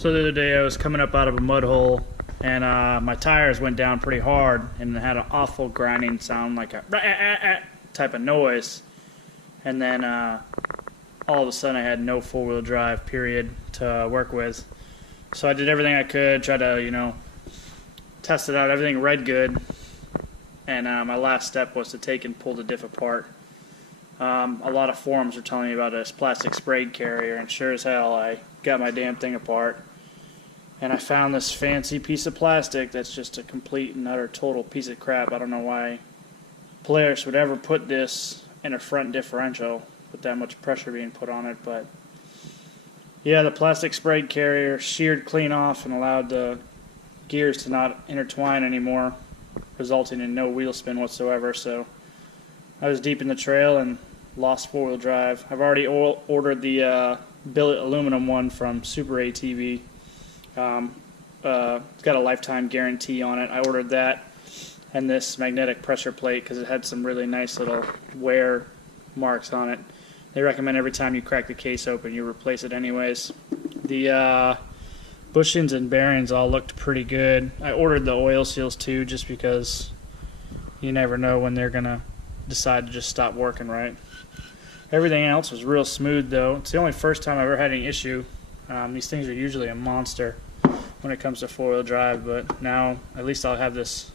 So the other day I was coming up out of a mud hole and my tires went down pretty hard and it had an awful grinding sound, like a type of noise. And then all of a sudden I had no four-wheel drive period to work with. So I did everything I could, tried to, test it out. Everything read good. And my last step was to take and pull the diff apart. A lot of forums were telling me about this plastic sprayed carrier, and sure as hell I got my damn thing apart. And I found this fancy piece of plastic that's just a complete and utter total piece of crap. I don't know why Polaris would ever put this in a front differential with that much pressure being put on it, but yeah, the plastic sprayed carrier sheared clean off and allowed the gears to not intertwine anymore, resulting in no wheel spin whatsoever. So I was deep in the trail and lost four-wheel drive. I've already ordered the billet aluminum one from Super ATV. It's got a lifetime guarantee on it. I ordered that and this magnetic pressure plate because it had some really nice little wear marks on it. They recommend every time you crack the case open you replace it anyways. The bushings and bearings all looked pretty good. I ordered the oil seals too just because you never know when they're gonna decide to just stop working right. Everything else was real smooth though. It's the only first time I've ever had any issue. These things are usually a monster when it comes to four-wheel drive, but now at least I'll have this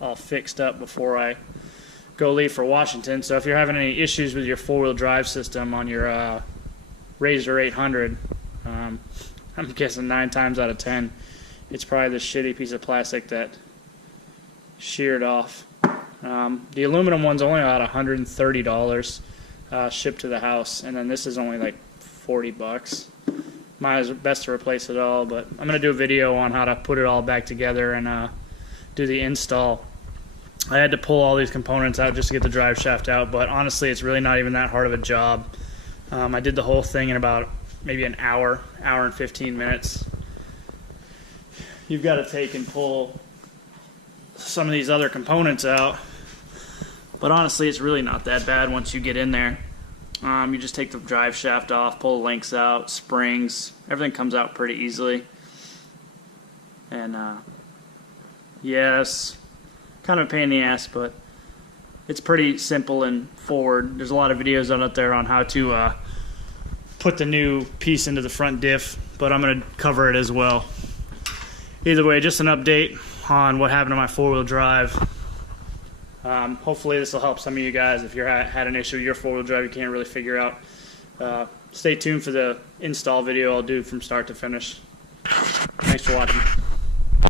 all fixed up before I go leave for Washington. So if you're having any issues with your four-wheel drive system on your Razor 800, I'm guessing 9 times out of 10 it's probably this shitty piece of plastic that sheared off. The aluminum one's only about $130 shipped to the house, and then this is only like $40. Might as best to replace it all, but I'm gonna do a video on how to put it all back together and do the install. I had to pull all these components out just to get the drive shaft out, but honestly it's really not even that hard of a job. I did the whole thing in about maybe an hour and 15 minutes. You've got to take and pull some of these other components out, but honestly it's really not that bad once you get in there. You just take the drive shaft off, pull the links out, springs, everything comes out pretty easily. And yes, kind of a pain in the ass, but it's pretty simple and forward. There's a lot of videos out there on how to put the new piece into the front diff, but I'm going to cover it as well. Either way, just an update on what happened to my four-wheel drive. Hopefully this will help some of you guys if you had an issue with your four-wheel drive you can't really figure out. Stay tuned for the install video I'll do from start to finish. Thanks for watching.